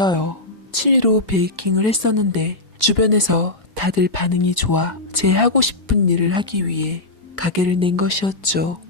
했어요. 취미로 베이킹을 했었는데 주변에서 다들 반응이 좋아 제 하고 싶은 일을 하기 위해 가게를 낸 것이었죠.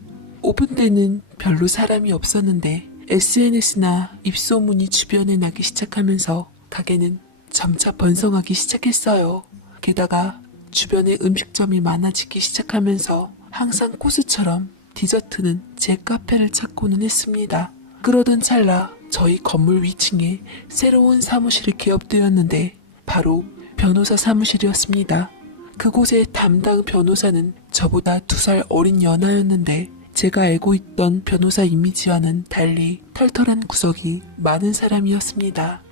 오픈 때는 별로 사람이 없었는데 SNS나 입소문이 주변에 나기 시작하면서 가게는 점차 번성하기 시작했어요. 게다가 주변에 음식점이 많아지기 시작하면서 항상 코스처럼 디저트는 제 카페를 찾고는 했습니다. 그러던 찰나 저희 건물 위층에 새로운 사무실이 개업되었는데 바로 변호사 사무실이었습니다. 그곳의 담당 변호사는 저보다 2살 어린 연하였는데 제가 알고 있던 변호사 이미지와는 달리 털털한 구석이 많은 사람이었습니다.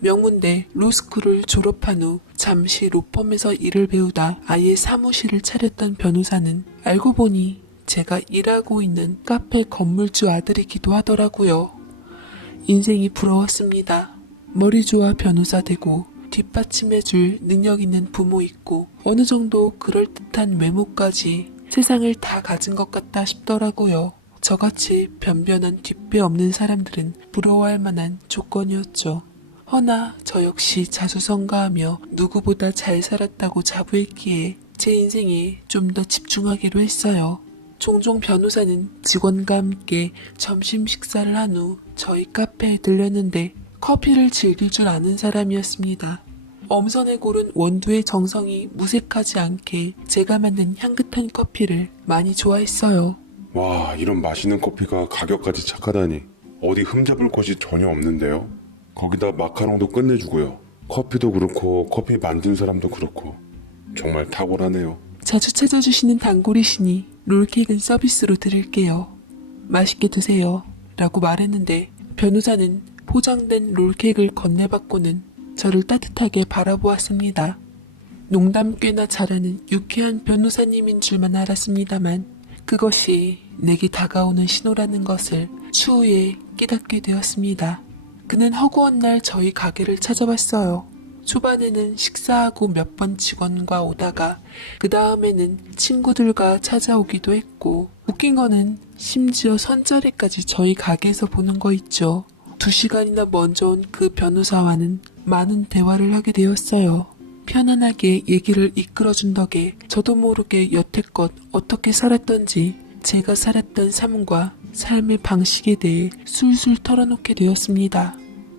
명문대 로스쿨을 졸업한 후 잠시 로펌에서 일을 배우다 아예 사무실을 차렸던 변호사는 알고 보니 제가 일하고 있는 카페 건물주 아들이기도 하더라고요. 인생이 부러웠습니다. 머리 좋아 변호사 되고 뒷받침해줄 능력 있는 부모 있고 어느 정도 그럴듯한 외모까지 세상을 다 가진 것 같다 싶더라고요. 저같이 변변한 뒷배 없는 사람들은 부러워할 만한 조건이었죠. 허나 저 역시 자수성가하며 누구보다 잘 살았다고 자부했기에 제 인생에 좀 더 집중하기로 했어요. 종종 변호사는 직원과 함께 점심 식사를 한 후 저희 카페에 들렸는데 커피를 즐길 줄 아는 사람이었습니다. 엄선해 고른 원두의 정성이 무색하지 않게 제가 만든 향긋한 커피를 많이 좋아했어요. 와, 이런 맛있는 커피가 가격까지 착하다니. 어디 흠잡을 곳이 전혀 없는데요. 거기다 마카롱도 끝내주고요. 커피도 그렇고 커피 만든 사람도 그렇고 정말 탁월하네요. 자주 찾아주시는 단골이시니 롤케이크는 서비스로 드릴게요. 맛있게 드세요. 라고 말했는데 변호사는 포장된 롤케이크를 건네받고는 저를 따뜻하게 바라보았습니다. 농담 꽤나 잘하는 유쾌한 변호사님인 줄만 알았습니다만 그것이 내게 다가오는 신호라는 것을 추후에 깨닫게 되었습니다. 그는 허구한 날 저희 가게를 찾아왔어요. 초반에는 식사하고 몇 번 직원과 오다가 그 다음에는 친구들과 찾아오기도 했고 웃긴 거는 심지어 선자리까지 저희 가게에서 보는 거 있죠. 2시간이나 먼저 온 그 변호사와는 많은 대화를 하게 되었어요. 편안하게 얘기를 이끌어준 덕에 저도 모르게 여태껏 어떻게 살았던지 제가 살았던 삶과 삶의 방식에 대해 술술 털어놓게 되었습니다.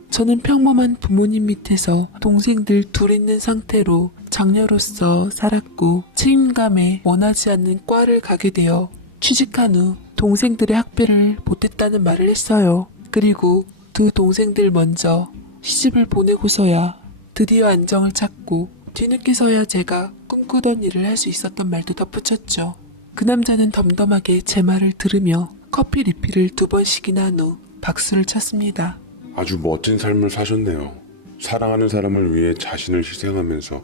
저는 평범한 부모님 밑에서 동생들 둘 있는 상태로 장녀로서 살았고 책임감에 원하지 않는 과를 가게 되어 취직한 후 동생들의 학비를 보탰다는 말을 했어요. 그리고 두 동생들 먼저 시집을 보내고서야 드디어 안정을 찾고 뒤늦게서야 제가 꿈꾸던 일을 할 수 있었던 말도 덧붙였죠. 그 남자는 덤덤하게 제 말을 들으며 커피 리필을 2번씩이나 한 후 박수를 쳤습니다. 아주 멋진 삶을 사셨네요. 사랑하는 사람을 위해 자신을 희생하면서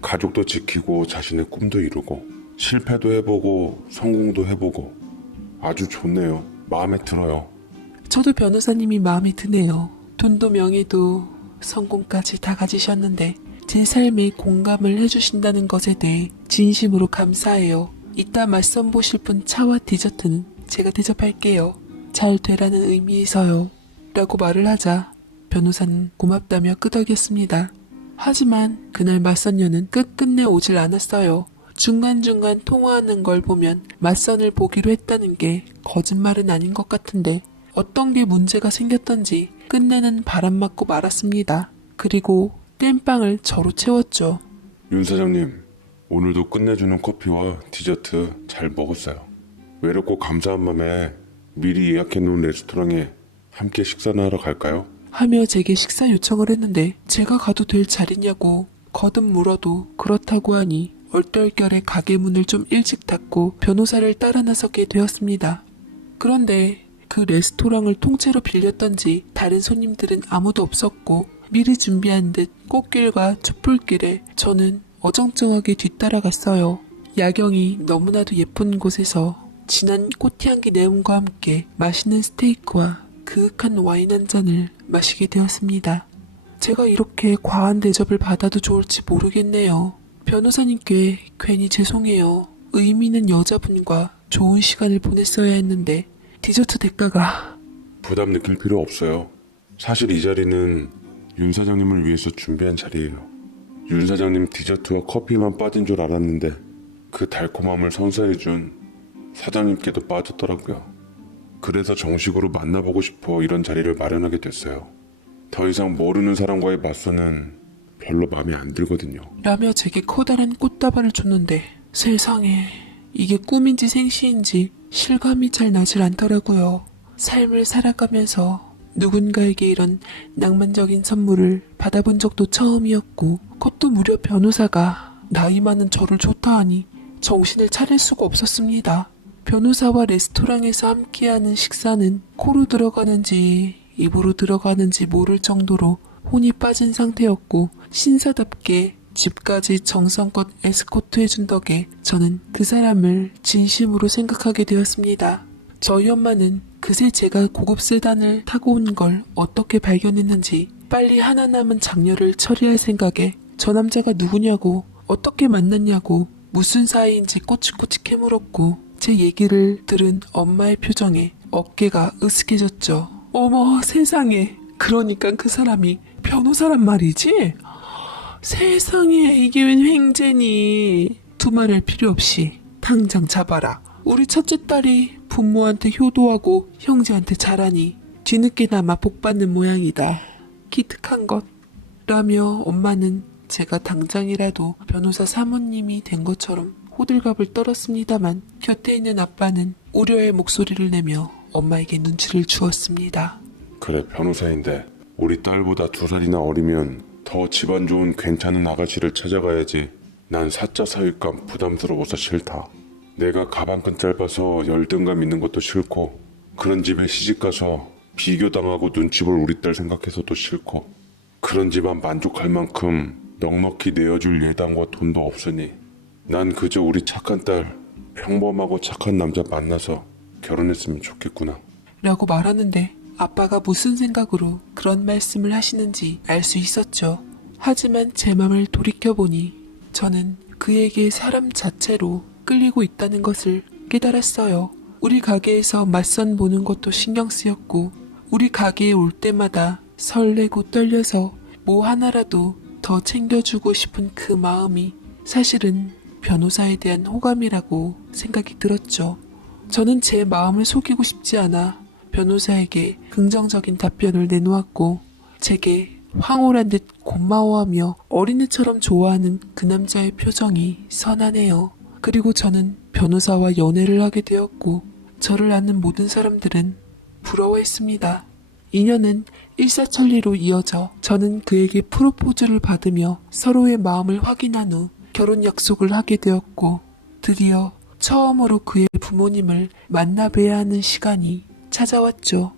가족도 지키고 자신의 꿈도 이루고 실패도 해보고 성공도 해보고 아주 좋네요. 마음에 들어요. 저도 변호사님이 마음에 드네요. 돈도 명예도 성공까지 다 가지셨는데 제 삶에 공감을 해주신다는 것에 대해 진심으로 감사해요. 이따 맞선 보실 분 차와 디저트는 제가 대접할게요. 잘 되라는 의미에서요. 라고 말을 하자 변호사는 고맙다며 끄덕였습니다. 하지만 그날 맞선녀는 끝끝내 오질 않았어요. 중간중간 통화하는 걸 보면 맞선을 보기로 했다는 게 거짓말은 아닌 것 같은데 어떤 게 문제가 생겼던지 끝내는 바람 맞고 말았습니다. 그리고 땜빵을 저로 채웠죠. 윤 사장님, 오늘도 끝내주는 커피와 디저트 잘 먹었어요. 외롭고 감사한 맘에 미리 예약해놓은 레스토랑에 함께 식사나 하러 갈까요? 하며 제게 식사 요청을 했는데 제가 가도 될 자리냐고 거듭 물어도 그렇다고 하니 얼떨결에 가게 문을 좀 일찍 닫고 변호사를 따라 나서게 되었습니다. 그런데 그 레스토랑을 통째로 빌렸던지 다른 손님들은 아무도 없었고 미리 준비한 듯 꽃길과 촛불길에 저는 어정쩡하게 뒤따라갔어요. 야경이 너무나도 예쁜 곳에서 진한 꽃향기 내음과 함께 맛있는 스테이크와 그윽한 와인 한 잔을 마시게 되었습니다. 제가 이렇게 과한 대접을 받아도 좋을지 모르겠네요. 변호사님께 괜히 죄송해요. 의미 있는 여자분과 좋은 시간을 보냈어야 했는데 디저트 대가가... 부담 느낄 필요 없어요. 사실 이 자리는 윤 사장님을 위해서 준비한 자리예요. 윤 사장님 디저트와 커피만 빠진 줄 알았는데 그 달콤함을 선사해준 사장님께도 빠졌더라고요. 그래서 정식으로 만나보고 싶어 이런 자리를 마련하게 됐어요. 더 이상 모르는 사람과의 맞서는 별로 마음에 안 들거든요. 라며 제게 커다란 꽃다발을 줬는데 세상에 이게 꿈인지 생시인지 실감이 잘 나질 않더라고요. 삶을 살아가면서 누군가에게 이런 낭만적인 선물을 받아본 적도 처음이었고 그것도 무려 변호사가 나이 많은 저를 좋다 하니 정신을 차릴 수가 없었습니다. 변호사와 레스토랑에서 함께하는 식사는 코로 들어가는지 입으로 들어가는지 모를 정도로 혼이 빠진 상태였고 신사답게 집까지 정성껏 에스코트 해준 덕에 저는 그 사람을 진심으로 생각하게 되었습니다. 저희 엄마는 그새 제가 고급 세단을 타고 온 걸 어떻게 발견했는지 빨리 하나 남은 장녀를 처리할 생각에 저 남자가 누구냐고 어떻게 만났냐고 무슨 사이인지 꼬치꼬치 캐물었고 제 얘기를 들은 엄마의 표정에 어깨가 으스해졌죠. 어머 세상에, 그러니까 그 사람이 변호사란 말이지? 세상에 이게 웬 횡재니. 두말할 필요 없이 당장 잡아라. 우리 첫째 딸이 부모한테 효도하고 형제한테 잘하니 뒤늦게나마 복받는 모양이다. 기특한 것. 라며 엄마는 제가 당장이라도 변호사 사모님이 된 것처럼 호들갑을 떨었습니다만 곁에 있는 아빠는 우려의 목소리를 내며 엄마에게 눈치를 주었습니다. 그래, 변호사인데 우리 딸보다 2살이나 어리면 더 집안 좋은 괜찮은 아가씨를 찾아가야지. 난 사자 사윗감 부담스러워서 싫다. 내가 가방끈 짧아서 열등감 있는 것도 싫고 그런 집에 시집가서 비교당하고 눈치 볼 우리 딸 생각해서도 싫고 그런 집안 만족할 만큼 넉넉히 내어줄 예당과 돈도 없으니 난 그저 우리 착한 딸 평범하고 착한 남자 만나서 결혼했으면 좋겠구나. 라고 말하는데 아빠가 무슨 생각으로 그런 말씀을 하시는지 알 수 있었죠. 하지만 제 맘을 돌이켜보니 저는 그에게 사람 자체로 끌리고 있다는 것을 깨달았어요. 우리 가게에서 맞선 보는 것도 신경 쓰였고 우리 가게에 올 때마다 설레고 떨려서 뭐 하나라도 더 챙겨주고 싶은 그 마음이 사실은 변호사에 대한 호감이라고 생각이 들었죠. 저는 제 마음을 속이고 싶지 않아 변호사에게 긍정적인 답변을 내놓았고 제게 황홀한 듯 고마워하며 어린애처럼 좋아하는 그 남자의 표정이 선하네요. 그리고 저는 변호사와 연애를 하게 되었고 저를 아는 모든 사람들은 부러워했습니다. 인연은 일사천리로 이어져 저는 그에게 프로포즈를 받으며 서로의 마음을 확인한 후 결혼 약속을 하게 되었고 드디어 처음으로 그의 부모님을 만나뵈야 하는 시간이 찾아왔죠.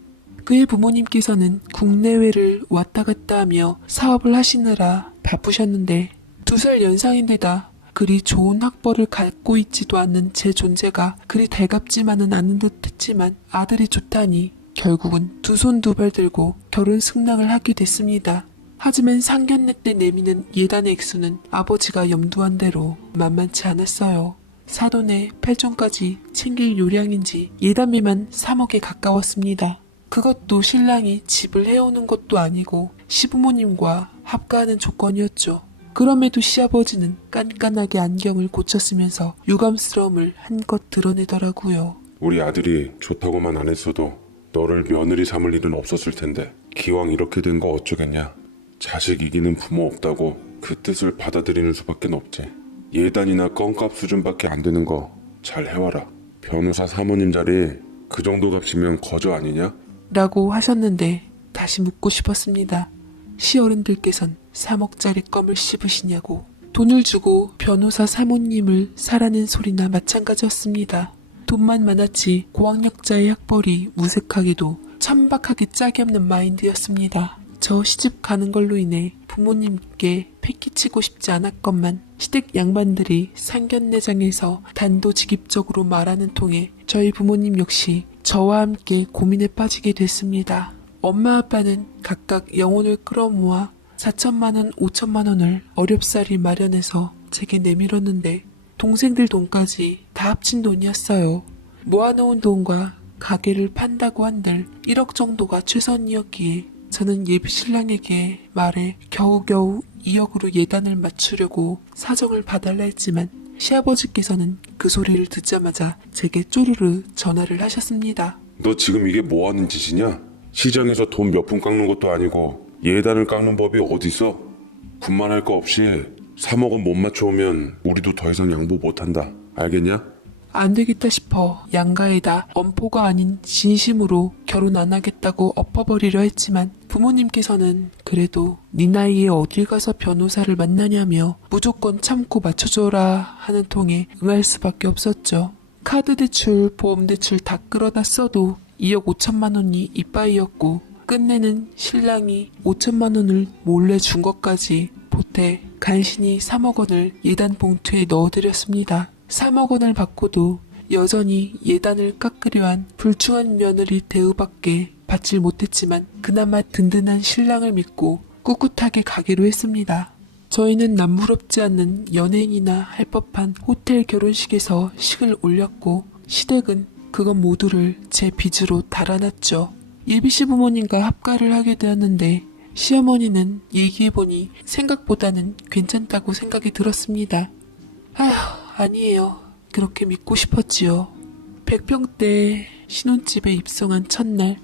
그의 부모님께서는 국내외를 왔다 갔다 하며 사업을 하시느라 바쁘셨는데 2살 연상인데다 그리 좋은 학벌을 갖고 있지도 않는 제 존재가 그리 달갑지만은 않은 듯 했지만 아들이 좋다니 결국은 2손 2발 들고 결혼 승낙을 하게 됐습니다. 하지만 상견례 때 내미는 예단의 액수는 아버지가 염두한 대로 만만치 않았어요. 사돈의 8종까지 챙길 요량인지 예단비만 3억에 가까웠습니다. 그것도 신랑이 집을 해오는 것도 아니고 시부모님과 합가하는 조건이었죠. 그럼에도 시아버지는 깐깐하게 안경을 고쳤으면서 유감스러움을 한껏 드러내더라고요. 우리 아들이 좋다고만 안 했어도 너를 며느리 삼을 일은 없었을 텐데 기왕 이렇게 된 거 어쩌겠냐. 자식 이기는 부모 없다고 그 뜻을 받아들이는 수밖에 없지. 예단이나 껌값 수준밖에 안 되는 거 잘 해와라. 변호사 사모님 자리 그 정도 값이면 거저 아니냐? 라고 하셨는데 다시 묻고 싶었습니다. 시어른들께선 3억짜리 껌을 씹으시냐고. 돈을 주고 변호사 사모님을 사라는 소리나 마찬가지였습니다. 돈만 많았지 고학력자의 학벌이 무색하게도 천박하게 짝이 없는 마인드였습니다. 저 시집 가는 걸로 인해 부모님께 패기치고 싶지 않았건만 시댁 양반들이 상견례장에서 단도직입적으로 말하는 통에 저희 부모님 역시 저와 함께 고민에 빠지게 됐습니다. 엄마 아빠는 각각 영혼을 끌어모아 4천만 원, 5천만 원을 어렵사리 마련해서 제게 내밀었는데 동생들 돈까지 다 합친 돈이었어요. 모아놓은 돈과 가게를 판다고 한들 1억 정도가 최선이었기에 저는 예비 신랑에게 말해 겨우겨우 2억으로 예단을 맞추려고 사정을 봐달라 했지만 시아버지께서는 그 소리를 듣자마자 제게 쪼르르 전화를 하셨습니다. 너 지금 이게 뭐 하는 짓이냐? 시장에서 돈 몇 푼 깎는 것도 아니고 예단을 깎는 법이 어딨어? 분만할 거 없이 3억은 못 맞춰오면 우리도 더 이상 양보 못한다. 알겠냐? 안 되겠다 싶어 양가에다 엄포가 아닌 진심으로 결혼 안 하겠다고 엎어버리려 했지만 부모님께서는 그래도 네 나이에 어딜 가서 변호사를 만나냐며 무조건 참고 맞춰줘라 하는 통에 응할 수밖에 없었죠. 카드 대출, 보험 대출 다 끌어다 써도 2억 5천만 원이 이빠이였고 끝내는 신랑이 5천만 원을 몰래 준 것까지 보태 간신히 3억 원을 예단 봉투에 넣어드렸습니다. 3억 원을 받고도 여전히 예단을 깎으려 한 불충한 며느리 대우밖에 받질 못했지만 그나마 든든한 신랑을 믿고 꿋꿋하게 가기로 했습니다. 저희는 남부럽지 않는 연예인이나 할 법한 호텔 결혼식에서 식을 올렸고 시댁은 그것 모두를 제 빚으로 달아났죠. 예비씨 부모님과 합가를 하게 되었는데 시어머니는 얘기해보니 생각보다는 괜찮다고 생각이 들었습니다. 아니에요. 그렇게 믿고 싶었지요. 100평대 신혼집에 입성한 첫날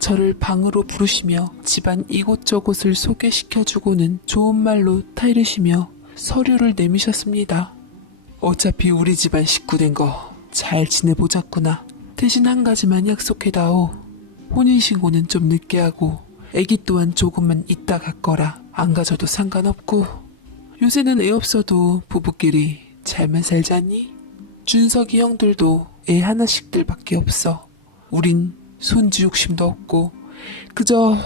저를 방으로 부르시며 집안 이곳저곳을 소개시켜주고는 좋은 말로 타이르시며 서류를 내미셨습니다. 어차피 우리 집안 식구 된 거 잘 지내보자꾸나. 대신 한 가지만 약속해다오. 혼인신고는 좀 늦게 하고 애기 또한 조금만 이따 갈 거라. 안 가져도 상관없고. 요새는 애 없어도 부부끼리 잘만 살자니? 준석이 형들도 애 하나씩들 밖에 없어. 우린 손주 욕심도 없고 그저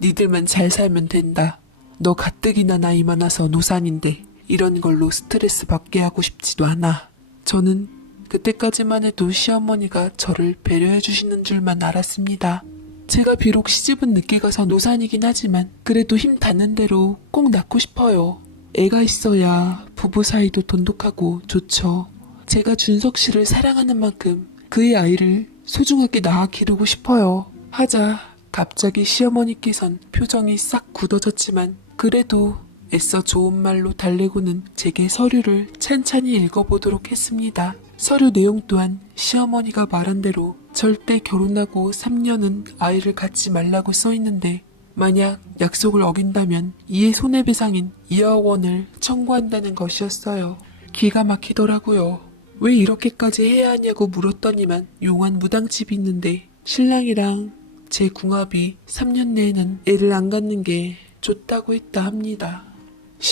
니들만 잘 살면 된다. 너 가뜩이나 나이 많아서 노산인데 이런 걸로 스트레스 받게 하고 싶지도 않아. 저는 그때까지만 해도 시어머니가 저를 배려해 주시는 줄만 알았습니다. 제가 비록 시집은 늦게 가서 노산이긴 하지만 그래도 힘 닿는 대로 꼭 낳고 싶어요. 애가 있어야 부부 사이도 돈독하고 좋죠. 제가 준석 씨를 사랑하는 만큼 그의 아이를 소중하게 낳아 기르고 싶어요. 하자 갑자기 시어머니께선 표정이 싹 굳어졌지만 그래도 애써 좋은 말로 달래고는 제게 서류를 찬찬히 읽어보도록 했습니다. 서류 내용 또한 시어머니가 말한 대로 절대 결혼하고 3년은 아이를 갖지 말라고 써있는데 만약 약속을 어긴다면 이의 손해배상인 2억 원을 청구한다는 것이었어요. 기가 막히더라고요. 왜 이렇게까지 해야 하냐고 물었더니만 용한 무당집이 있는데 신랑이랑 제 궁합이 3년 내에는 애를 안 갖는 게 좋다고 했다 합니다.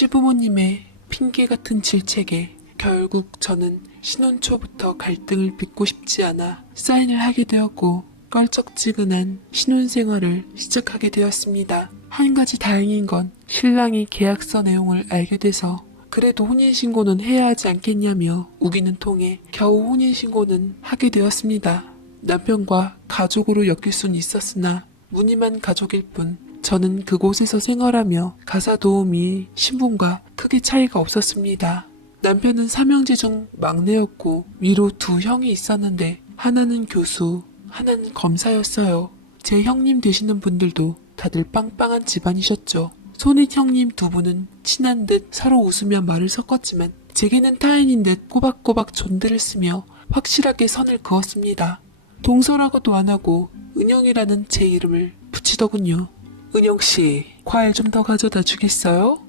시부모님의 핑계 같은 질책에 결국 저는 신혼 초부터 갈등을 빚고 싶지 않아 사인을 하게 되었고 껄쩍지근한 신혼생활을 시작하게 되었습니다. 한 가지 다행인 건 신랑이 계약서 내용을 알게 돼서 그래도 혼인신고는 해야 하지 않겠냐며 우기는 통에 겨우 혼인신고는 하게 되었습니다. 남편과 가족으로 엮일 순 있었으나 무늬만 가족일 뿐 저는 그곳에서 생활하며 가사 도우미 신분과 크게 차이가 없었습니다. 남편은 삼형제 중 막내였고 위로 두 형이 있었는데 하나는 교수, 하나는 검사였어요. 제 형님 되시는 분들도 다들 빵빵한 집안이셨죠. 손익 형님 두 분은 친한 듯 서로 웃으며 말을 섞었지만 제게는 타인인 듯 꼬박꼬박 존대를 쓰며 확실하게 선을 그었습니다. 동서라고도 안 하고 은영이라는 제 이름을 붙이더군요. 은영씨, 과일 좀 더 가져다 주겠어요?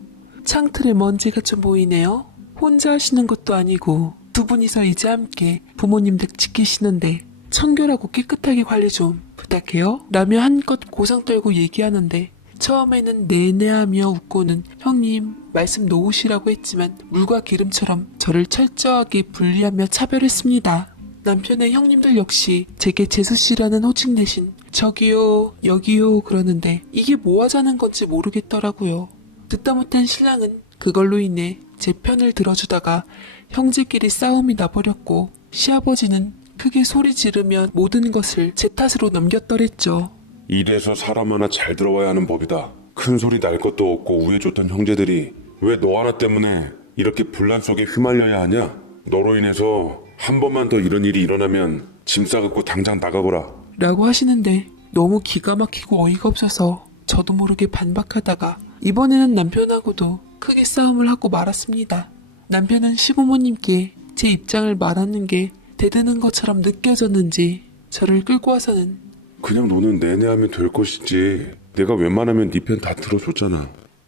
창틀에 먼지가 좀 보이네요. 혼자 하시는 것도 아니고 두 분이서 이제 함께 부모님 댁 지키시는데 청결하고 깨끗하게 관리 좀 부탁해요. 라며 한껏 고상 떨고 얘기하는데 처음에는 네네하며 웃고는 형님 말씀 놓으시라고 했지만 물과 기름처럼 저를 철저하게 분리하며 차별했습니다. 남편의 형님들 역시 제게 재수씨라는 호칭 대신 저기요 여기요 그러는데 이게 뭐 하자는 건지 모르겠더라고요. 듣다 못한 신랑은 그걸로 인해 제 편을 들어주다가 형제끼리 싸움이 나버렸고 시아버지는 크게 소리 지르며 모든 것을 제 탓으로 넘겼더랬죠. 이래서 사람 하나 잘 들어와야 하는 법이다. 큰 소리 날 것도 없고 우애좋던 형제들이 왜 너 하나 때문에 이렇게 분란 속에 휘말려야 하냐? 너로 인해서 한 번만 더 이런 일이 일어나면 짐 싸갖고 당장 나가거라. 라고 하시는데 너무 기가 막히고 어이가 없어서 저도 모르게 반박하다가 이번에는 남편하고도 크게 싸움을 하고 말았습니다. 남편은 시부모님께 제 입장을 말하는 게 대드는 것처럼 느껴졌는지 저를 끌고 와서는 그냥 너는 내내 하면 될 것이지. 내가 웬만하면 네 편 다 들어줬잖아.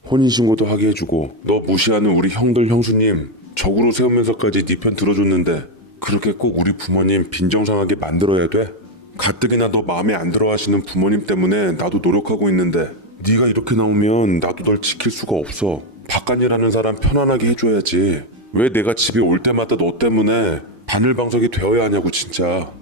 혼인신고도 하게 해주고 너 무시하는 우리 형들 형수님 적으로 세우면서까지 네 편 들어줬는데 그렇게 꼭 우리 부모님 빈정상하게 만들어야 돼? 가뜩이나 너 마음에 안 들어 하시는 부모님 때문에 나도 노력하고 있는데 네가 이렇게 나오면 나도 널 지킬 수가 없어. 바깥일하는 사람 편안하게 해줘야지. 왜 내가 집에 올 때마다 너 때문에 바늘방석이 되어야 하냐고 진짜.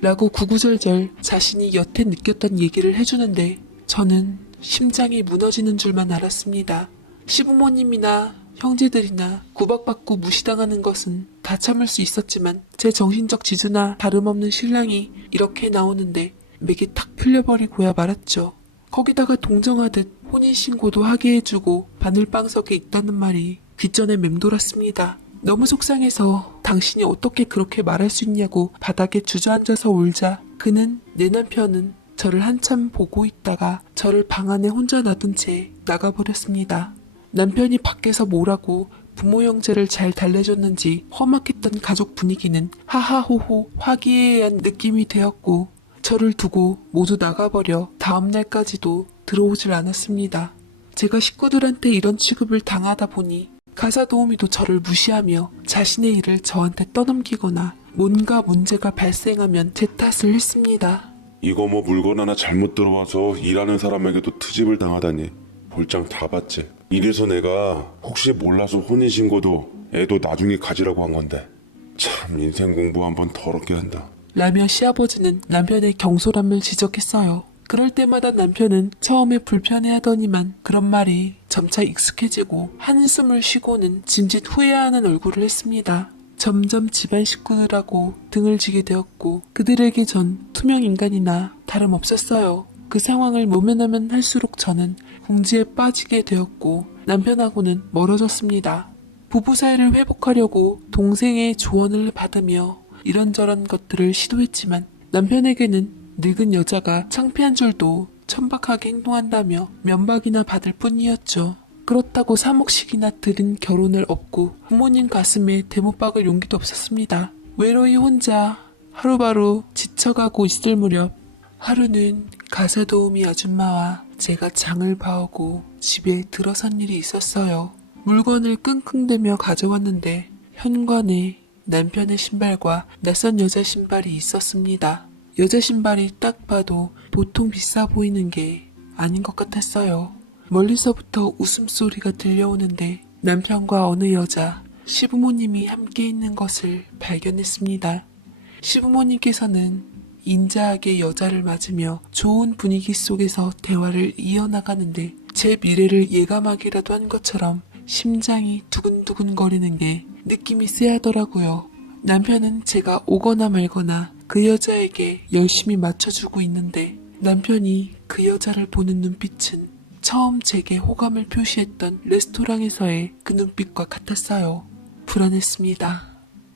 라고 구구절절 자신이 여태 느꼈던 얘기를 해주는데 저는 심장이 무너지는 줄만 알았습니다. 시부모님이나 형제들이나 구박받고 무시당하는 것은 다 참을 수 있었지만 제 정신적 지주나 다름없는 신랑이 이렇게 나오는데 맥이 탁 풀려버리고야 말았죠. 거기다가 동정하듯 혼인신고도 하게 해주고 바늘방석에 있다는 말이 귓전에 맴돌았습니다. 너무 속상해서 당신이 어떻게 그렇게 말할 수 있냐고 바닥에 주저앉아서 울자 그는 내 남편은 저를 한참 보고 있다가 저를 방 안에 혼자 놔둔 채 나가버렸습니다. 남편이 밖에서 뭐라고 부모 형제를 잘 달래줬는지 험악했던 가족 분위기는 하하호호 화기애애한 느낌이 되었고 저를 두고 모두 나가버려 다음날까지도 들어오질 않았습니다. 제가 식구들한테 이런 취급을 당하다 보니 가사 도우미도 저를 무시하며 자신의 일을 저한테 떠넘기거나 뭔가 문제가 발생하면 제 탓을 했습니다. 이거 뭐 물건 하나 잘못 들어와서 일하는 사람에게도 트집을 당하다니. 볼장 다 봤지. 이래서 내가 혹시 몰라서 혼인신고도 애도 나중에 가지라고 한 건데. 참 인생 공부 한번 더럽게 한다. 라며 시아버지는 남편의 경솔함을 지적했어요. 그럴 때마다 남편은 처음에 불편해하더니만 그런 말이 점차 익숙해지고 한숨을 쉬고는 짐짓 후회하는 얼굴을 했습니다. 점점 집안 식구들하고 등을 지게 되었고 그들에게 전 투명 인간이나 다름없었어요. 그 상황을 모면하면 할수록 저는 궁지에 빠지게 되었고 남편하고는 멀어졌습니다. 부부 사이를 회복하려고 동생의 조언을 받으며 이런저런 것들을 시도했지만 남편에게는 늙은 여자가 창피한 줄도 천박하게 행동한다며 면박이나 받을 뿐이었죠. 그렇다고 3억씩이나 들인 결혼을 업고 부모님 가슴에 대못 박을 용기도 없었습니다. 외로이 혼자 하루바루 지쳐가고 있을 무렵 하루는 가사 도우미 아줌마와 제가 장을 봐오고 집에 들어선 일이 있었어요. 물건을 끙끙대며 가져왔는데 현관에 남편의 신발과 낯선 여자 신발이 있었습니다. 여자 신발이 딱 봐도 보통 비싸 보이는 게 아닌 것 같았어요. 멀리서부터 웃음소리가 들려오는데 남편과 어느 여자, 시부모님이 함께 있는 것을 발견했습니다. 시부모님께서는 인자하게 여자를 맞으며 좋은 분위기 속에서 대화를 이어나가는데 제 미래를 예감하기라도 한 것처럼 심장이 두근두근거리는 게 느낌이 쎄하더라고요. 남편은 제가 오거나 말거나 그 여자에게 열심히 맞춰주고 있는데 남편이 그 여자를 보는 눈빛은 처음 제게 호감을 표시했던 레스토랑에서의 그 눈빛과 같았어요. 불안했습니다.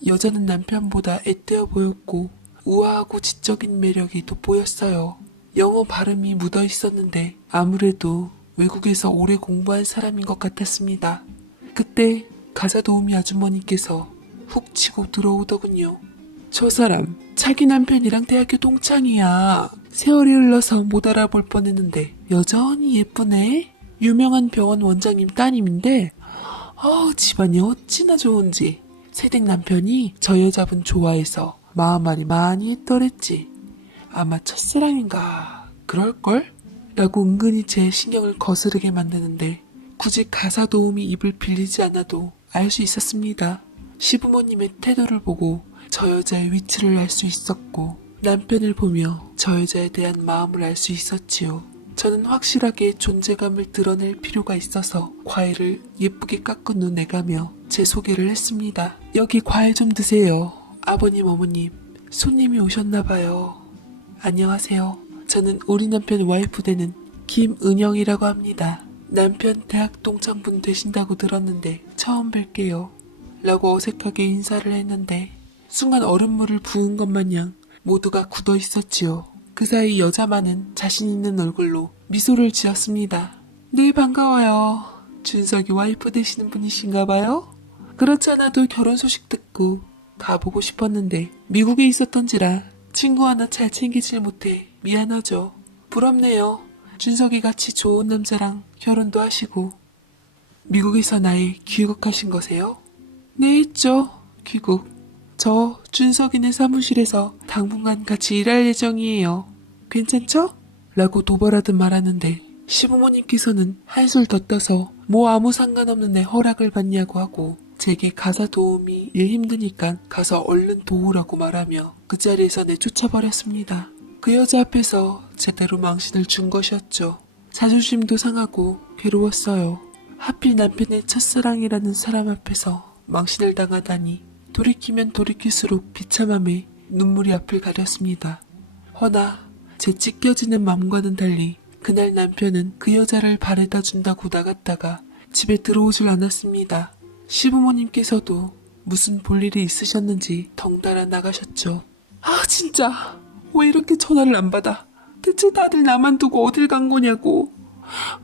여자는 남편보다 애때어 보였고 우아하고 지적인 매력이 돋보였어요. 영어 발음이 묻어 있었는데 아무래도 외국에서 오래 공부한 사람인 것 같았습니다. 그때 가사 도우미 아주머니께서 훅 치고 들어오더군요. 저 사람 자기 남편이랑 대학교 동창이야. 세월이 흘러서 못 알아볼 뻔했는데 여전히 예쁘네. 유명한 병원 원장님 따님인데 집안이 어찌나 좋은지. 새댁 남편이 저 여자분 좋아해서 마음만이 많이 했더랬지. 아마 첫사랑인가 그럴걸? 라고 은근히 제 신경을 거스르게 만드는데 굳이 가사 도우미 입을 빌리지 않아도 알 수 있었습니다. 시부모님의 태도를 보고 저 여자의 위치를 알 수 있었고 남편을 보며 저 여자에 대한 마음을 알 수 있었지요. 저는 확실하게 존재감을 드러낼 필요가 있어서 과일을 예쁘게 깎은 눈 내가며 제 소개를 했습니다. 여기 과일 좀 드세요. 아버님, 어머님, 손님이 오셨나봐요. 안녕하세요. 저는 우리 남편 와이프 되는 김은영이라고 합니다. 남편 대학 동창분 되신다고 들었는데 처음 뵐게요. 라고 어색하게 인사를 했는데 순간 얼음물을 부은 것 마냥 모두가 굳어 있었지요. 그 사이 여자만은 자신 있는 얼굴로 미소를 지었습니다. 네, 반가워요. 준석이 와이프 되시는 분이신가 봐요? 그렇지 않아도 결혼 소식 듣고 가보고 싶었는데 미국에 있었던지라 친구 하나 잘 챙기질 못해 미안하죠. 부럽네요. 준석이 같이 좋은 남자랑 결혼도 하시고. 미국에서 나의 귀국하신 거세요? 네, 했죠. 귀국. 저 준석이네 사무실에서 당분간 같이 일할 예정이에요. 괜찮죠? 라고 도발하듯 말하는데 시부모님께서는 한술 더 떠서 뭐 아무 상관없는 애 허락을 받냐고 하고 제게 가사 도우미 일 힘드니까 가서 얼른 도우라고 말하며 그 자리에서 내쫓아버렸습니다. 그 여자 앞에서 제대로 망신을 준 것이었죠. 자존심도 상하고 괴로웠어요. 하필 남편의 첫사랑이라는 사람 앞에서 망신을 당하다니 돌이키면 돌이킬수록 비참함에 눈물이 앞을 가렸습니다. 허나 제 찢겨지는 맘과는 달리 그날 남편은 그 여자를 바래다 준다고 나갔다가 집에 들어오질 않았습니다. 시부모님께서도 무슨 볼일이 있으셨는지 덩달아 나가셨죠. 아, 진짜 왜 이렇게 전화를 안 받아? 대체 다들 나만 두고 어딜 간 거냐고.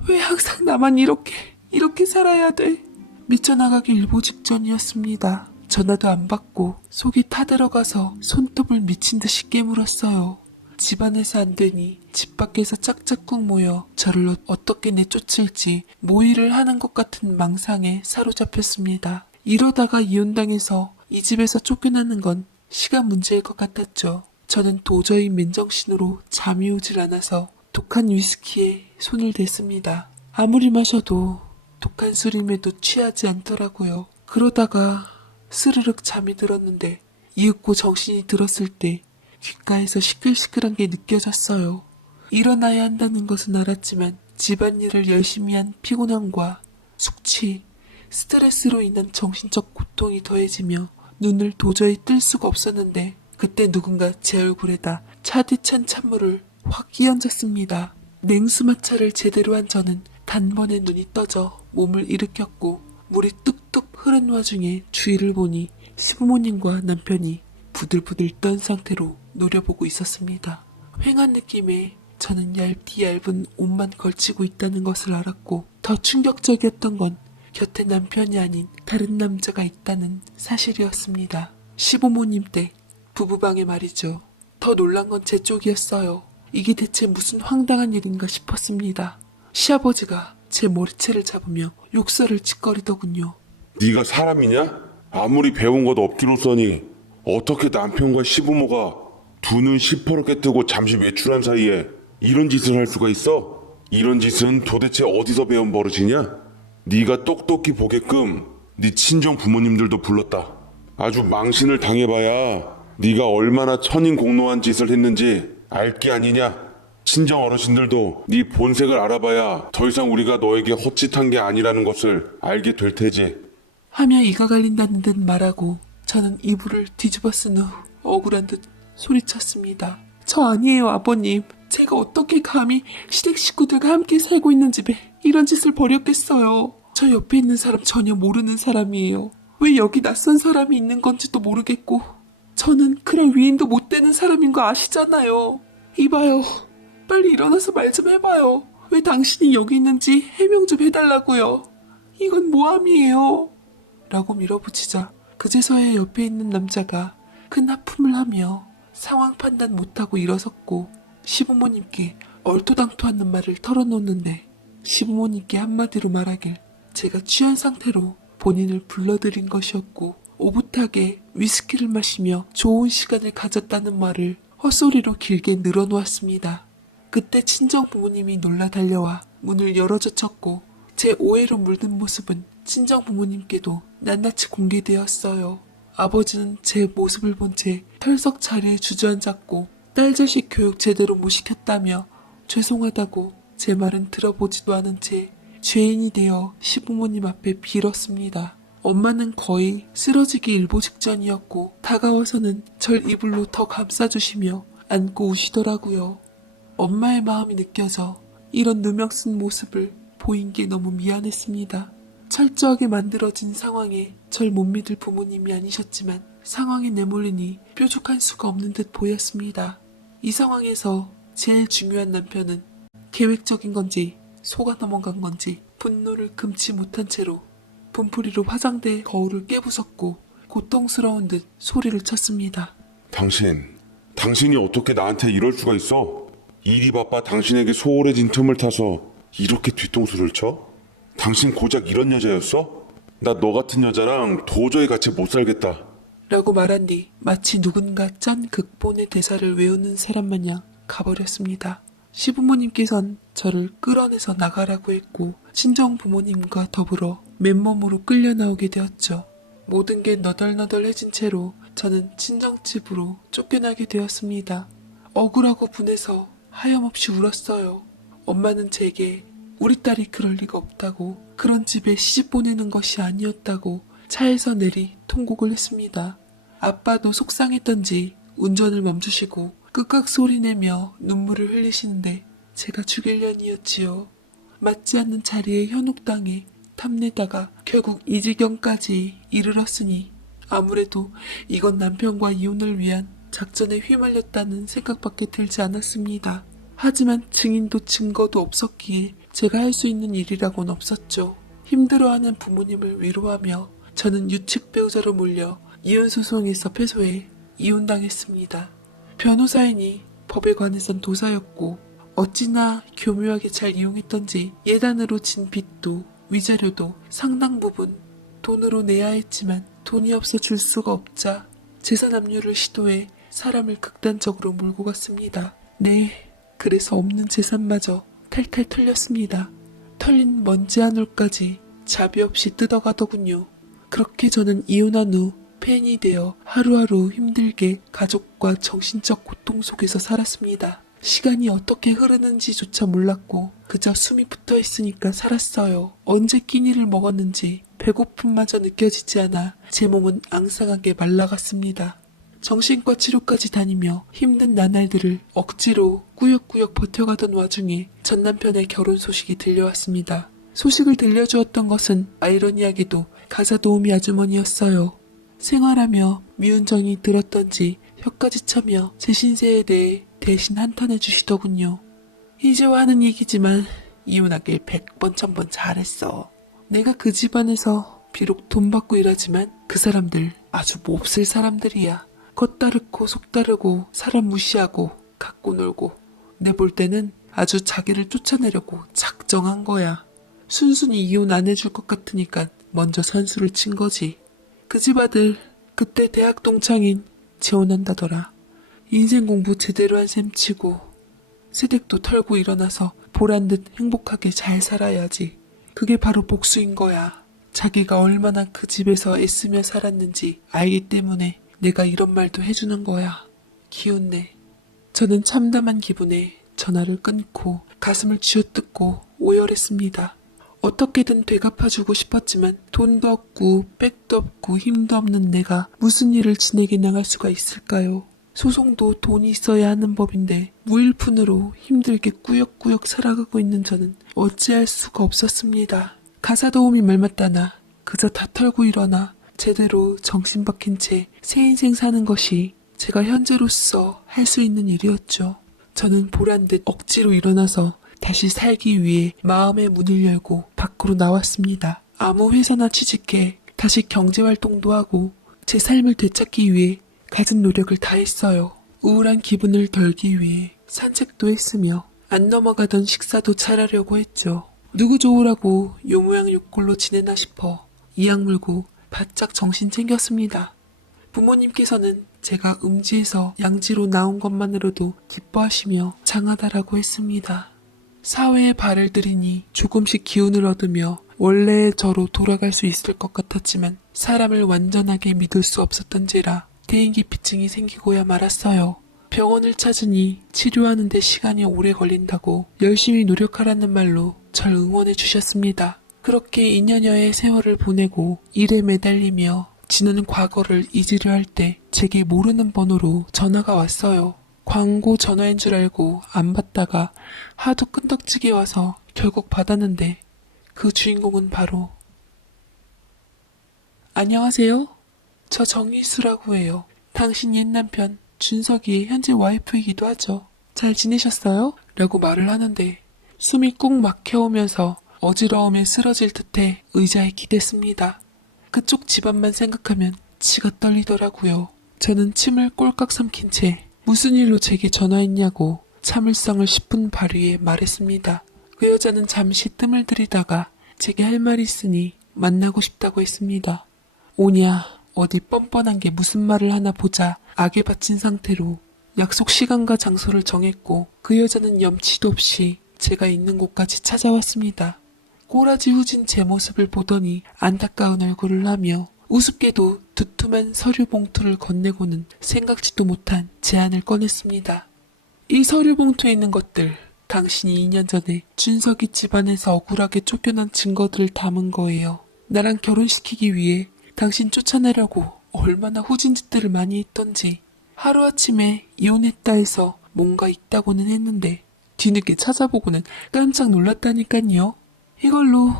왜 항상 나만 이렇게 살아야 돼? 미쳐나가기 일보 직전이었습니다. 전화도 안 받고 속이 타들어가서 손톱을 미친 듯이 깨물었어요. 집안에서 안 되니 집 밖에서 짝짝꿍 모여 저를 어떻게 내쫓을지 모의를 하는 것 같은 망상에 사로잡혔습니다. 이러다가 이혼당해서 이 집에서 쫓겨나는 건 시간 문제일 것 같았죠. 저는 도저히 맨정신으로 잠이 오질 않아서 독한 위스키에 손을 댔습니다. 아무리 마셔도 독한 술임에도 취하지 않더라고요. 그러다가 스르륵 잠이 들었는데 이윽고 정신이 들었을 때 귓가에서 시끌시끌한 게 느껴졌어요. 일어나야 한다는 것은 알았지만 집안일을 열심히 한 피곤함과 숙취, 스트레스로 인한 정신적 고통이 더해지며 눈을 도저히 뜰 수가 없었는데 그때 누군가 제 얼굴에다 차디찬 찬물을 확 끼얹었습니다. 냉수마차를 제대로 한 저는 단번에 눈이 떠져 몸을 일으켰고 물이 뚝뚝 흐른 와중에 주위를 보니 시부모님과 남편이 부들부들 떤 상태로 노려보고 있었습니다. 휑한 느낌에 저는 얇은 옷만 걸치고 있다는 것을 알았고 더 충격적이었던 건 곁에 남편이 아닌 다른 남자가 있다는 사실이었습니다. 시부모님 댁 부부방에 말이죠. 더 놀란 건 제 쪽이었어요. 이게 대체 무슨 황당한 일인가 싶었습니다. 시아버지가 제 머리채를 잡으며 욕설을 짓거리더군요. 네가 사람이냐? 아무리 배운 것 없기로써니 어떻게 남편과 시부모가 두 눈 시퍼렇게 뜨고 잠시 외출한 사이에 이런 짓을 할 수가 있어? 이런 짓은 도대체 어디서 배운 버릇이냐? 네가 똑똑히 보게끔 네 친정 부모님들도 불렀다. 아주 망신을 당해봐야 네가 얼마나 천인공노한 짓을 했는지 알 게 아니냐? 친정 어르신들도 네 본색을 알아봐야 더 이상 우리가 너에게 헛짓한 게 아니라는 것을 알게 될 테지. 하며 이가 갈린다는 듯 말하고 저는 이불을 뒤집어 쓴 후 억울한 듯 소리쳤습니다. 저 아니에요, 아버님. 제가 어떻게 감히 시댁 식구들과 함께 살고 있는 집에 이런 짓을 벌였겠어요. 저 옆에 있는 사람 전혀 모르는 사람이에요. 왜 여기 낯선 사람이 있는 건지도 모르겠고 저는 그런 위인도 못 되는 사람인 거 아시잖아요. 이봐요. 빨리 일어나서 말 좀 해봐요. 왜 당신이 여기 있는지 해명 좀 해달라고요. 이건 모함이에요. 라고 밀어붙이자 그제서야 옆에 있는 남자가 큰 하품을 하며 상황 판단 못하고 일어섰고 시부모님께 얼토당토하는 말을 털어놓는데 시부모님께 한마디로 말하길 제가 취한 상태로 본인을 불러들인 것이었고 오붓하게 위스키를 마시며 좋은 시간을 가졌다는 말을 헛소리로 길게 늘어놓았습니다. 그때 친정 부모님이 놀라 달려와 문을 열어젖혔고 제 오해로 물든 모습은 친정 부모님께도 낱낱이 공개되었어요. 아버지는 제 모습을 본 채 털석 자리에 주저앉았고 딸 자식 교육 제대로 못 시켰다며 죄송하다고 제 말은 들어보지도 않은 채 죄인이 되어 시부모님 앞에 빌었습니다. 엄마는 거의 쓰러지기 일보 직전이었고 다가와서는 절 이불로 더 감싸주시며 안고 우시더라고요. 엄마의 마음이 느껴져 이런 누명 쓴 모습을 보인 게 너무 미안했습니다. 철저하게 만들어진 상황에 절 못 믿을 부모님이 아니셨지만 상황에 내몰리니 뾰족한 수가 없는 듯 보였습니다. 이 상황에서 제일 중요한 남편은 계획적인 건지 속아 넘어간 건지 분노를 금치 못한 채로 분풀이로 화장대 거울을 깨부쉈고 고통스러운 듯 소리를 쳤습니다. 당신이 어떻게 나한테 이럴 수가 있어? 일이 바빠 당신에게 소홀해진 틈을 타서 이렇게 뒤통수를 쳐? 당신 고작 이런 여자였어? 나 너 같은 여자랑 도저히 같이 못 살겠다. 라고 말한 뒤 마치 누군가 짠 극본의 대사를 외우는 사람 마냥 가버렸습니다. 시부모님께선 저를 끌어내서 나가라고 했고 친정 부모님과 더불어 맨몸으로 끌려 나오게 되었죠. 모든 게 너덜너덜해진 채로 저는 친정집으로 쫓겨나게 되었습니다. 억울하고 분해서 하염없이 울었어요. 엄마는 제게 우리 딸이 그럴 리가 없다고, 그런 집에 시집 보내는 것이 아니었다고 차에서 내리 통곡을 했습니다. 아빠도 속상했던지 운전을 멈추시고 끄깍 소리내며 눈물을 흘리시는데 제가 죽일 년이었지요. 맞지 않는 자리에 현혹당해 탐내다가 결국 이 지경까지 이르렀으니 아무래도 이건 남편과 이혼을 위한 작전에 휘말렸다는 생각밖에 들지 않았습니다. 하지만 증인도 증거도 없었기에 제가 할 수 있는 일이라고는 없었죠. 힘들어하는 부모님을 위로하며 저는 유책 배우자로 몰려 이혼소송에서 패소해 이혼당했습니다. 변호사이니 법에 관해선 도사였고 어찌나 교묘하게 잘 이용했던지 예단으로 진 빚도 위자료도 상당 부분 돈으로 내야 했지만 돈이 없어 줄 수가 없자 재산 압류를 시도해 사람을 극단적으로 몰고 갔습니다. 네, 그래서 없는 재산마저 탈탈 털렸습니다. 털린 먼지 한 올까지 자비 없이 뜯어가더군요. 그렇게 저는 이혼한 후 팬이 되어 하루하루 힘들게 가족과 정신적 고통 속에서 살았습니다. 시간이 어떻게 흐르는지조차 몰랐고 그저 숨이 붙어 있으니까 살았어요. 언제 끼니를 먹었는지 배고픔마저 느껴지지 않아 제 몸은 앙상하게 말라갔습니다. 정신과 치료까지 다니며 힘든 나날들을 억지로 꾸역꾸역 버텨가던 와중에 전 남편의 결혼 소식이 들려왔습니다. 소식을 들려주었던 것은 아이러니하게도 가사 도우미 아주머니였어요. 생활하며 미운 정이 들었던지 혀까지 차며 제 신세에 대해 대신 한탄해 주시더군요. 이제와 하는 얘기지만 이혼하길 100번 1000번 잘했어. 내가 그 집안에서 비록 돈 받고 일하지만 그 사람들 아주 몹쓸 사람들이야. 겉다르고 속다르고 사람 무시하고 갖고 놀고 내 볼 때는 아주 자기를 쫓아내려고 작정한 거야. 순순히 이혼 안 해줄 것 같으니까 먼저 선수를 친 거지. 그 집 아들 그때 대학 동창인 재혼한다더라. 인생 공부 제대로 한 셈 치고 새댁도 털고 일어나서 보란듯 행복하게 잘 살아야지. 그게 바로 복수인 거야. 자기가 얼마나 그 집에서 애쓰며 살았는지 알기 때문에 내가 이런 말도 해주는 거야. 기운내. 저는 참담한 기분에 전화를 끊고 가슴을 쥐어뜯고 오열했습니다. 어떻게든 되갚아주고 싶었지만 돈도 없고 백도 없고 힘도 없는 내가 무슨 일을 지내게 나갈 수가 있을까요? 소송도 돈이 있어야 하는 법인데 무일푼으로 힘들게 꾸역꾸역 살아가고 있는 저는 어찌할 수가 없었습니다. 가사 도우미 말 맞다나 그저 다 털고 일어나 제대로 정신 박힌 채 새 인생 사는 것이 제가 현재로서 할 수 있는 일이었죠. 저는 보란듯 억지로 일어나서 다시 살기 위해 마음의 문을 열고 밖으로 나왔습니다. 아무 회사나 취직해 다시 경제활동도 하고 제 삶을 되찾기 위해 갖은 노력을 다했어요. 우울한 기분을 덜기 위해 산책도 했으며 안 넘어가던 식사도 잘하려고 했죠. 누구 좋으라고 요 모양 요 꼴로 지내나 싶어 이악 물고 바짝 정신 챙겼습니다. 부모님께서는 제가 음지에서 양지로 나온 것만으로도 기뻐하시며 장하다라고 했습니다. 사회에 발을 들이니 조금씩 기운을 얻으며 원래의 저로 돌아갈 수 있을 것 같았지만 사람을 완전하게 믿을 수 없었던지라 대인기피증이 생기고야 말았어요. 병원을 찾으니 치료하는 데 시간이 오래 걸린다고 열심히 노력하라는 말로 절 응원해 주셨습니다. 그렇게 2년여의 세월을 보내고 일에 매달리며 지나는 과거를 잊으려 할 때 제게 모르는 번호로 전화가 왔어요. 광고 전화인 줄 알고 안 받다가 하도 끈덕지게 와서 결국 받았는데 그 주인공은 바로 안녕하세요. 저 정희수라고 해요. 당신 옛 남편 준석이의 현재 와이프이기도 하죠. 잘 지내셨어요? 라고 말을 하는데 숨이 꾹 막혀오면서 어지러움에 쓰러질 듯해 의자에 기댔습니다. 그쪽 집안만 생각하면 치가 떨리더라고요. 저는 침을 꼴깍 삼킨 채 무슨 일로 제게 전화했냐고 참을성을 10분 발휘해 말했습니다. 그 여자는 잠시 뜸을 들이다가 제게 할 말이 있으니 만나고 싶다고 했습니다. 오냐, 어디 뻔뻔한 게 무슨 말을 하나 보자 악에 받친 상태로 약속 시간과 장소를 정했고 그 여자는 염치도 없이 제가 있는 곳까지 찾아왔습니다. 꼬라지 후진 제 모습을 보더니 안타까운 얼굴을 하며 우습게도 두툼한 서류 봉투를 건네고는 생각지도 못한 제안을 꺼냈습니다. 이 서류 봉투에 있는 것들, 당신이 2년 전에 준석이 집안에서 억울하게 쫓겨난 증거들을 담은 거예요. 나랑 결혼시키기 위해 당신 쫓아내려고 얼마나 후진 짓들을 많이 했던지. 하루아침에 이혼했다 해서 뭔가 있다고는 했는데 뒤늦게 찾아보고는 깜짝 놀랐다니깐요. 이걸로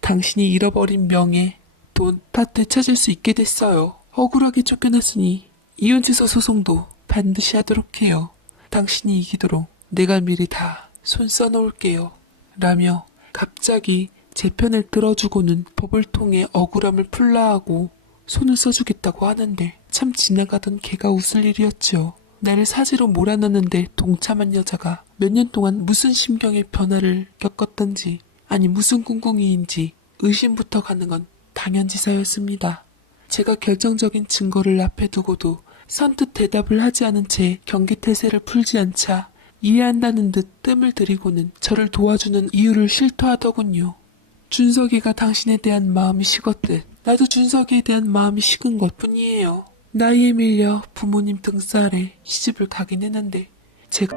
당신이 잃어버린 명예, 돈 다 되찾을 수 있게 됐어요. 억울하게 쫓겨났으니 이혼취소 소송도 반드시 하도록 해요. 당신이 이기도록 내가 미리 다 손 써놓을게요. 라며 갑자기 제 편을 들어주고는 법을 통해 억울함을 풀라 하고 손을 써주겠다고 하는데 참 지나가던 개가 웃을 일이었죠. 나를 사지로 몰아넣는데 동참한 여자가 몇 년 동안 무슨 심경의 변화를 겪었던지 아니 무슨 꿍꿍이인지 의심부터 가는 건 당연지사였습니다. 제가 결정적인 증거를 앞에 두고도 선뜻 대답을 하지 않은 채 경계태세를 풀지 않자 이해한다는 듯 뜸을 들이고는 저를 도와주는 이유를 실토하더군요. 준석이가 당신에 대한 마음이 식었듯 나도 준석이에 대한 마음이 식은 것뿐이에요. 나이에 밀려 부모님 등싸 아래 시집을 가긴 했는데 제가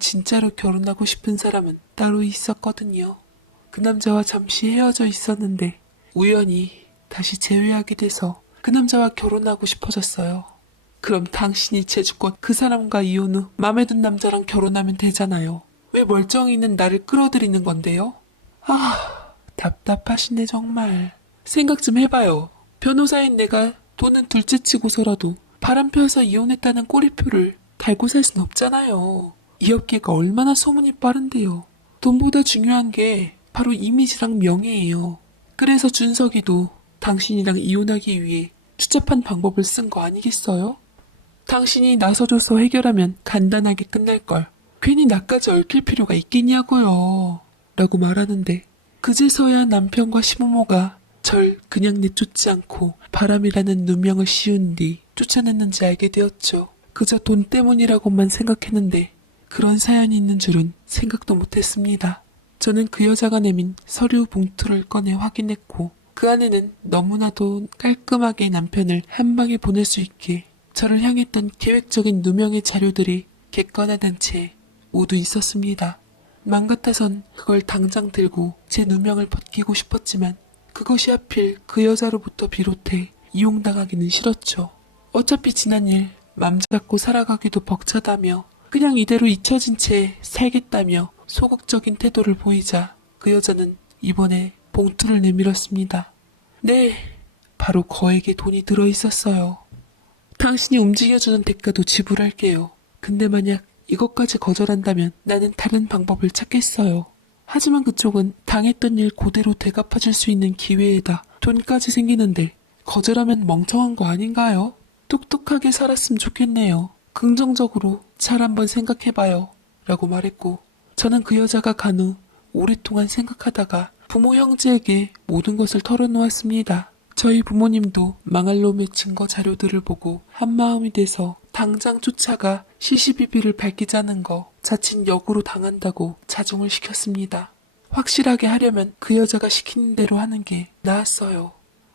진짜로 결혼하고 싶은 사람은 따로 있었거든요. 그 남자와 잠시 헤어져 있었는데 우연히 다시 재회하게 돼서 그 남자와 결혼하고 싶어졌어요. 그럼 당신이 제주껏 그 사람과 이혼 후 맘에 든 남자랑 결혼하면 되잖아요. 왜 멀쩡히 있는 나를 끌어들이는 건데요? 답답하시네 정말. 생각 좀 해봐요. 변호사인 내가 돈은 둘째치고서라도 바람 펴서 이혼했다는 꼬리표를 달고 살 순 없잖아요. 이 업계가 얼마나 소문이 빠른데요. 돈보다 중요한 게 바로 이미지랑 명예예요. 그래서 준석이도 당신이랑 이혼하기 위해 추잡한 방법을 쓴 거 아니겠어요? 당신이 나서줘서 해결하면 간단하게 끝날걸. 괜히 나까지 얽힐 필요가 있겠냐고요. 라고 말하는데 그제서야 남편과 시부모가 절 그냥 내쫓지 않고 바람이라는 누명을 씌운 뒤 쫓아냈는지 알게 되었죠. 그저 돈 때문이라고만 생각했는데 그런 사연이 있는 줄은 생각도 못했습니다. 저는 그 여자가 내민 서류 봉투를 꺼내 확인했고 그 안에는 너무나도 깔끔하게 남편을 한 방에 보낼 수 있게 저를 향했던 계획적인 누명의 자료들이 객관화된 채 모두 있었습니다. 맘 같아선 그걸 당장 들고 제 누명을 벗기고 싶었지만 그것이 하필 그 여자로부터 비롯해 이용당하기는 싫었죠. 어차피 지난 일 맘 잡고 살아가기도 벅차다며 그냥 이대로 잊혀진 채 살겠다며 소극적인 태도를 보이자 그 여자는 이번에 봉투를 내밀었습니다. 네, 바로 거액의 돈이 들어있었어요. 당신이 움직여주는 대가도 지불할게요. 근데 만약 이것까지 거절한다면 나는 다른 방법을 찾겠어요. 하지만 그쪽은 당했던 일 그대로 되갚아줄 수 있는 기회에다 돈까지 생기는데 거절하면 멍청한 거 아닌가요? 똑똑하게 살았으면 좋겠네요. 긍정적으로 잘 한번 생각해봐요. 라고 말했고 저는 그 여자가 간 후 오랫동안 생각하다가 부모 형제에게 모든 것을 털어놓았습니다. 저희 부모님도 망할 놈의 증거 자료들을 보고 한마음이 돼서 당장 쫓아가 시시비비를 밝히자는 거 자칫 역으로 당한다고 자중을 시켰습니다. 확실하게 하려면 그 여자가 시키는 대로 하는 게 나았어요.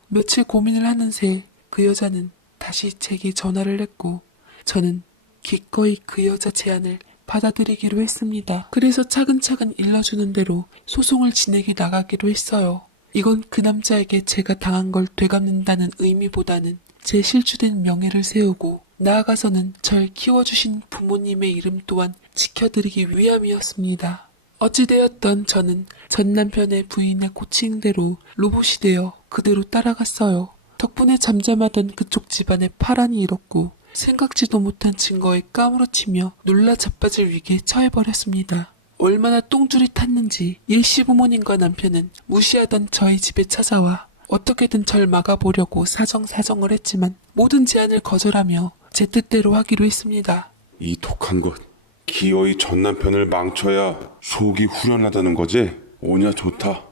며칠 고민을 하는 새 그 여자는 다시 제게 전화를 했고 저는 기꺼이 그 여자 제안을 받아들이기로 했습니다. 그래서 차근차근 일러주는 대로 소송을 진행해 나가기로 했어요. 이건 그 남자에게 제가 당한 걸 되갚는다는 의미보다는 제 실추된 명예를 세우고 나아가서는 절 키워주신 부모님의 이름 또한 지켜드리기 위함이었습니다. 어찌되었던 저는 전 남편의 부인의 코칭대로 로봇이 되어 그대로 따라갔어요. 덕분에 잠잠하던 그쪽 집안에 파란이 일었고 생각지도 못한 증거에 까무러치며 놀라 자빠질 위기에 처해버렸습니다. 얼마나 똥줄이 탔는지 일시부모님과 남편은 무시하던 저희 집에 찾아와 어떻게든 절 막아보려고 사정사정을 했지만 모든 제안을 거절하며 제 뜻대로 하기로 했습니다. 이 독한 것. 기어이 전 남편을 망쳐야 속이 후련하다는 거지? 오냐 좋다.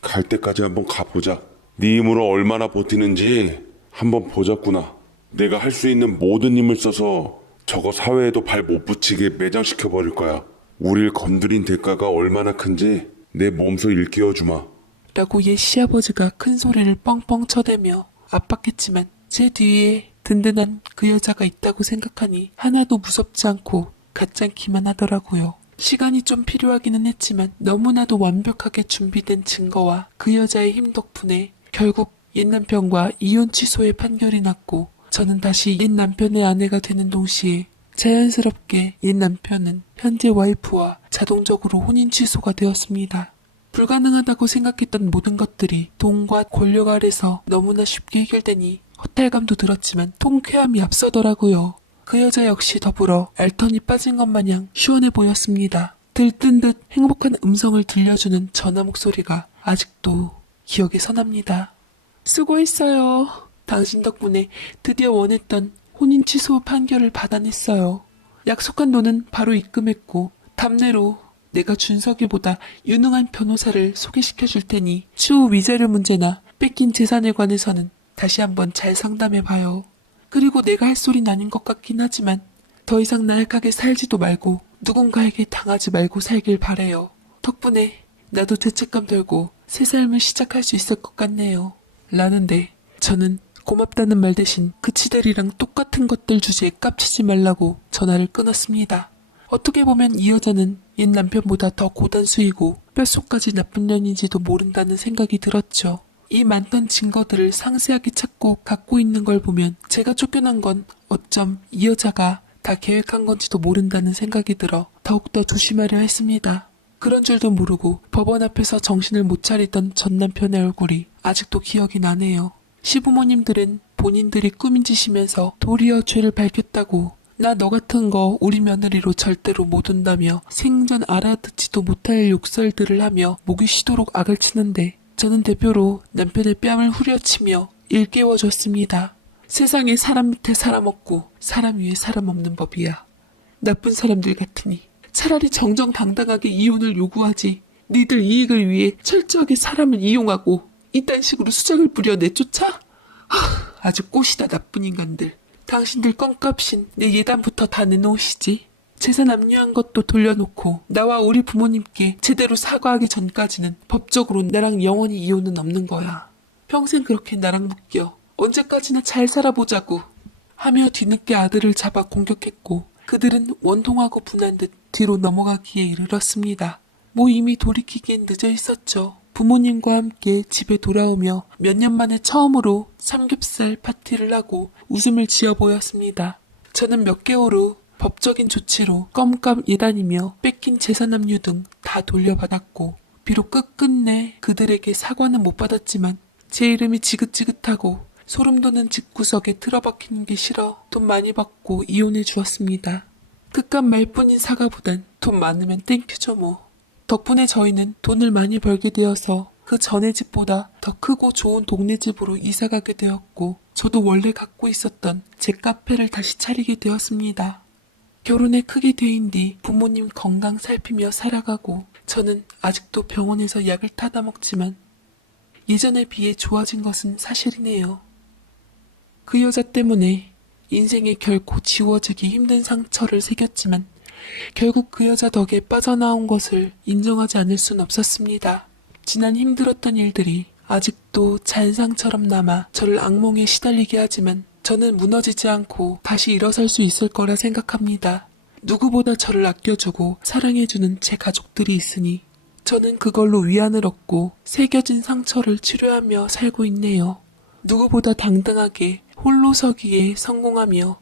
갈 때까지 한번 가보자. 네 힘으로 얼마나 버티는지 한번 보자꾸나. 내가 할 수 있는 모든 힘을 써서 저거 사회에도 발 못 붙이게 매장시켜버릴 거야. 우릴 건드린 대가가 얼마나 큰지 내 몸소 일깨워주마. 라고 옛 시아버지가 큰 소리를 뻥뻥 쳐대며 압박했지만 제 뒤에 든든한 그 여자가 있다고 생각하니 하나도 무섭지 않고 가짱기만 하더라고요. 시간이 좀 필요하기는 했지만 너무나도 완벽하게 준비된 증거와 그 여자의 힘 덕분에 결국 옛 남편과 이혼 취소의 판결이 났고 저는 다시 옛 남편의 아내가 되는 동시에 자연스럽게 옛 남편은 현재 와이프와 자동적으로 혼인 취소가 되었습니다. 불가능하다고 생각했던 모든 것들이 돈과 권력 아래서 너무나 쉽게 해결되니 허탈감도 들었지만 통쾌함이 앞서더라고요. 그 여자 역시 더불어 알턴이 빠진 것 마냥 시원해 보였습니다. 들뜬 듯 행복한 음성을 들려주는 전화 목소리가 아직도 기억에 선합니다. 수고했어요. 당신 덕분에 드디어 원했던 혼인 취소 판결을 받아냈어요. 약속한 돈은 바로 입금했고 답례로 내가 준석이보다 유능한 변호사를 소개시켜 줄 테니 추후 위자료 문제나 뺏긴 재산에 관해서는 다시 한번 잘 상담해봐요. 그리고 내가 할 소린 아닌 것 같긴 하지만 더 이상 나약하게 살지도 말고 누군가에게 당하지 말고 살길 바래요. 덕분에 나도 죄책감 덜고 새 삶을 시작할 수 있을 것 같네요. 라는데 저는 고맙다는 말 대신 그 치대리랑 똑같은 것들 주제에 깝치지 말라고 전화를 끊었습니다. 어떻게 보면 이 여자는 옛 남편보다 더 고단수이고 뼛속까지 나쁜 년인지도 모른다는 생각이 들었죠. 이 많던 증거들을 상세하게 찾고 갖고 있는 걸 보면 제가 쫓겨난 건 어쩜 이 여자가 다 계획한 건지도 모른다는 생각이 들어 더욱더 조심하려 했습니다. 그런 줄도 모르고 법원 앞에서 정신을 못 차리던 전 남편의 얼굴이 아직도 기억이 나네요. 시부모님들은 본인들이 꾸민 짓이면서 도리어 죄를 밝혔다고 나 너 같은 거 우리 며느리로 절대로 못 온다며 생전 알아듣지도 못할 욕설들을 하며 목이 쉬도록 악을 치는데 저는 대표로 남편의 뺨을 후려치며 일깨워줬습니다. 세상에 사람 밑에 사람 없고 사람 위에 사람 없는 법이야. 나쁜 사람들 같으니 차라리 정정당당하게 이혼을 요구하지. 니들 이익을 위해 철저하게 사람을 이용하고 이딴 식으로 수작을 부려 내쫓아? 아주 꽃이다 나쁜 인간들. 당신들 껌값인 내 예단부터 다 내놓으시지. 재산 압류한 것도 돌려놓고 나와 우리 부모님께 제대로 사과하기 전까지는 법적으로 나랑 영원히 이혼은 없는 거야. 평생 그렇게 나랑 묶여 언제까지나 잘 살아보자고 하며 뒤늦게 아들을 잡아 공격했고 그들은 원통하고 분한 듯 뒤로 넘어가기에 이르렀습니다. 이미 돌이키기엔 늦어 있었죠. 부모님과 함께 집에 돌아오며 몇 년 만에 처음으로 삼겹살 파티를 하고 웃음을 지어 보였습니다. 저는 몇 개월 후 법적인 조치로 껌값 예단이며 뺏긴 재산 압류 등 다 돌려받았고 비록 끝끝내 그들에게 사과는 못 받았지만 제 이름이 지긋지긋하고 소름 돋는 집구석에 틀어박히는 게 싫어 돈 많이 받고 이혼해 주었습니다. 그깟 말뿐인 사과보단 돈 많으면 땡큐죠 뭐. 덕분에 저희는 돈을 많이 벌게 되어서 그 전에 집보다 더 크고 좋은 동네 집으로 이사 가게 되었고 저도 원래 갖고 있었던 제 카페를 다시 차리게 되었습니다. 결혼에 크게 데인 뒤 부모님 건강 살피며 살아가고 저는 아직도 병원에서 약을 타다 먹지만 예전에 비해 좋아진 것은 사실이네요. 그 여자 때문에 인생에 결코 지워지기 힘든 상처를 새겼지만 결국 그 여자 덕에 빠져나온 것을 인정하지 않을 순 없었습니다. 지난 힘들었던 일들이 아직도 잔상처럼 남아 저를 악몽에 시달리게 하지만 저는 무너지지 않고 다시 일어설 수 있을 거라 생각합니다. 누구보다 저를 아껴주고 사랑해주는 제 가족들이 있으니 저는 그걸로 위안을 얻고 새겨진 상처를 치료하며 살고 있네요. 누구보다 당당하게 홀로 서기에 성공하며